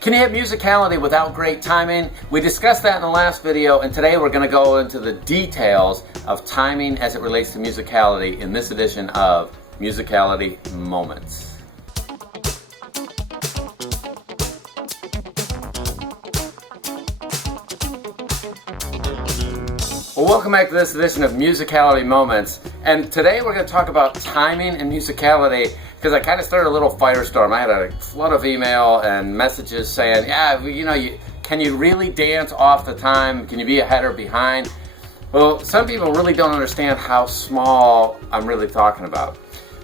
Can you hit musicality without great timing? We discussed that in the last video, and today we're going to go into the details of timing as it relates to musicality in this edition of Musicality Moments. Well, welcome back to this edition of Musicality Moments, and today we're going to talk about timing and musicality because I kind of started a little firestorm. I had a flood of email and messages saying, can you really dance off the time? Can you be ahead or behind? Well, some people really don't understand how small I'm really talking about.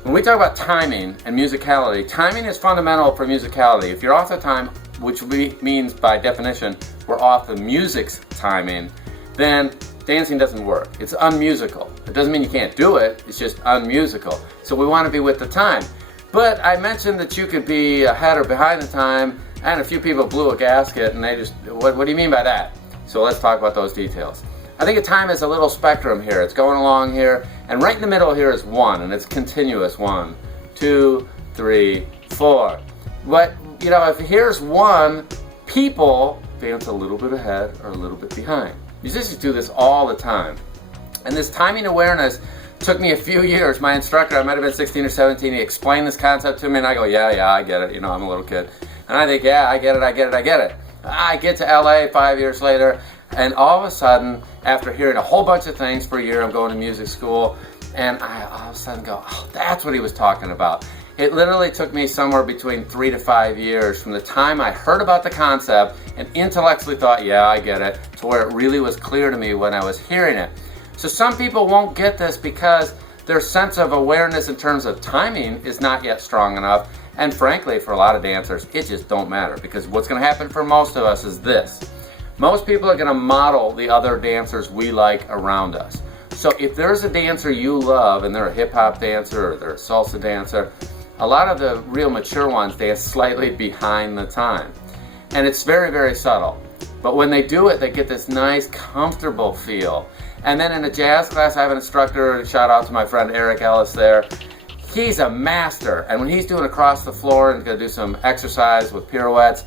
When we talk about timing and musicality, timing is fundamental for musicality. If you're off the time, which means by definition we're off the music's timing, then dancing doesn't work. It's unmusical. It doesn't mean you can't do it, it's just unmusical. So we want to be with the time. But I mentioned that you could be ahead or behind the time, and a few people blew a gasket and they just, what do you mean by that? So let's talk about those details. I think a time is a little spectrum here. It's going along here, and right in the middle here is 1, and it's continuous. 1, 2, 3, 4. If here's 1, people dance a little bit ahead or a little bit behind. Musicians do this all the time. And this timing awareness took me a few years. My instructor, I might have been 16 or 17, he explained this concept to me, and I go, yeah, I get it. I'm a little kid. And I think, yeah, I get it. I get to LA 5 years later, and all of a sudden, after hearing a whole bunch of things for a year, I'm going to music school, and I all of a sudden go, oh, that's what he was talking about. It literally took me somewhere between 3 to 5 years from the time I heard about the concept and intellectually thought, yeah, I get it, to where it really was clear to me when I was hearing it. So some people won't get this because their sense of awareness in terms of timing is not yet strong enough. And frankly, for a lot of dancers, it just don't matter, because what's going to happen for most of us is this. Most people are going to model the other dancers we like around us. So if there's a dancer you love and they're a hip-hop dancer or they're a salsa dancer, a lot of the real mature ones dance slightly behind the time. And it's very, very subtle. But when they do it, they get this nice, comfortable feel. And then in a jazz class, I have an instructor, shout out to my friend Allis there. He's a master. And when he's doing across the floor and going to do some exercise with pirouettes,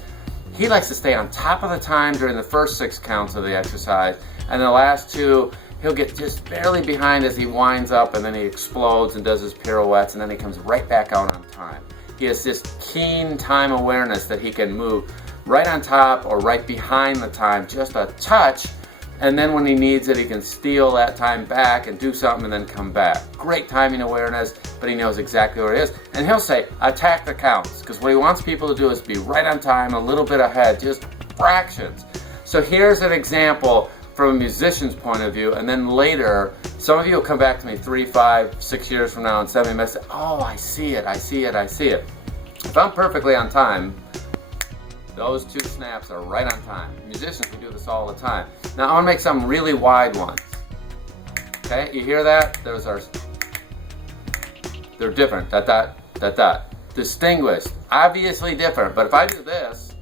he likes to stay on top of the time during the first 6 counts of the exercise. And the last 2, he'll get just barely behind as he winds up, and then he explodes and does his pirouettes, and then he comes right back out on time. He has this keen time awareness that he can move right on top or right behind the time, just a touch, and then when he needs it, he can steal that time back and do something and then come back. Great timing awareness, but he knows exactly where it is. And he'll say, attack the counts, because what he wants people to do is be right on time, a little bit ahead, just fractions. So here's an example from a musician's point of view, and then later, some of you will come back to me 3, 5, 6 years from now and send me a message, oh, I see it. If I'm perfectly on time, those 2 snaps are right on time. Musicians, we do this all the time. Now I want to make some really wide ones. Okay, you hear that? They're different. Dot, dot, dot, dot. Distinguished. Obviously different. But if I do this,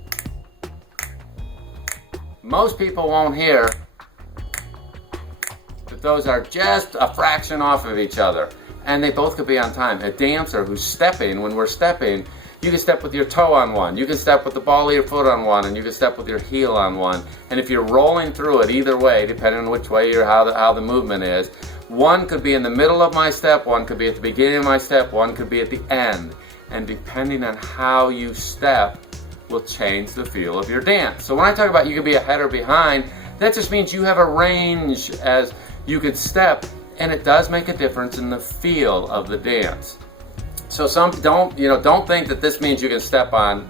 most people won't hear that those are just a fraction off of each other. And they both could be on time. A dancer who's stepping, when we're stepping, you can step with your toe on one, you can step with the ball of your foot on one, and you can step with your heel on one. And if you're rolling through it either way, depending on which way or how the movement is, one could be in the middle of my step, one could be at the beginning of my step, one could be at the end. And depending on how you step will change the feel of your dance. So when I talk about you can be ahead or behind, that just means you have a range as you could step, and it does make a difference in the feel of the dance. So some don't think that this means you can step on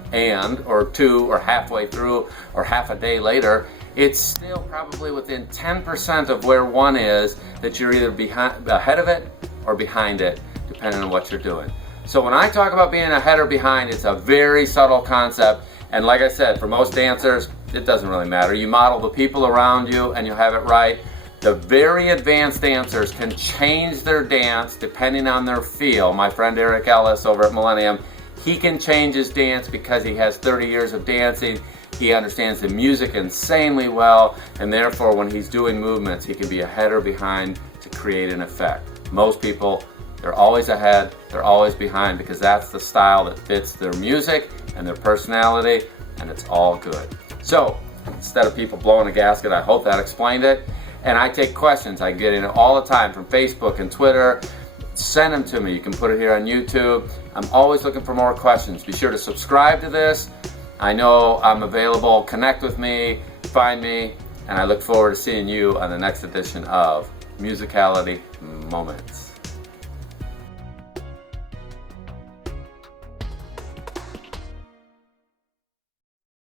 or 2 or halfway through or half a day later. It's still probably within 10% of where 1 is that you're either ahead of it or behind it, depending on what you're doing. So when I talk about being ahead or behind, it's a very subtle concept. And like I said, for most dancers, it doesn't really matter. You model the people around you and you'll have it right. The very advanced dancers can change their dance depending on their feel. My friend Allis over at Millennium, he can change his dance because he has 30 years of dancing. He understands the music insanely well, and therefore when he's doing movements, he can be ahead or behind to create an effect. Most people, they're always ahead, they're always behind, because that's the style that fits their music and their personality. and it's all good. So instead of people blowing a gasket, I hope that explained it. And I take questions. I get in it all the time from Facebook and Twitter. Send them to me. You can put it here on YouTube. I'm always looking for more questions. Be sure to subscribe to this. I know I'm available. Connect with me, find me, and I look forward to seeing you on the next edition of Musicality Moments.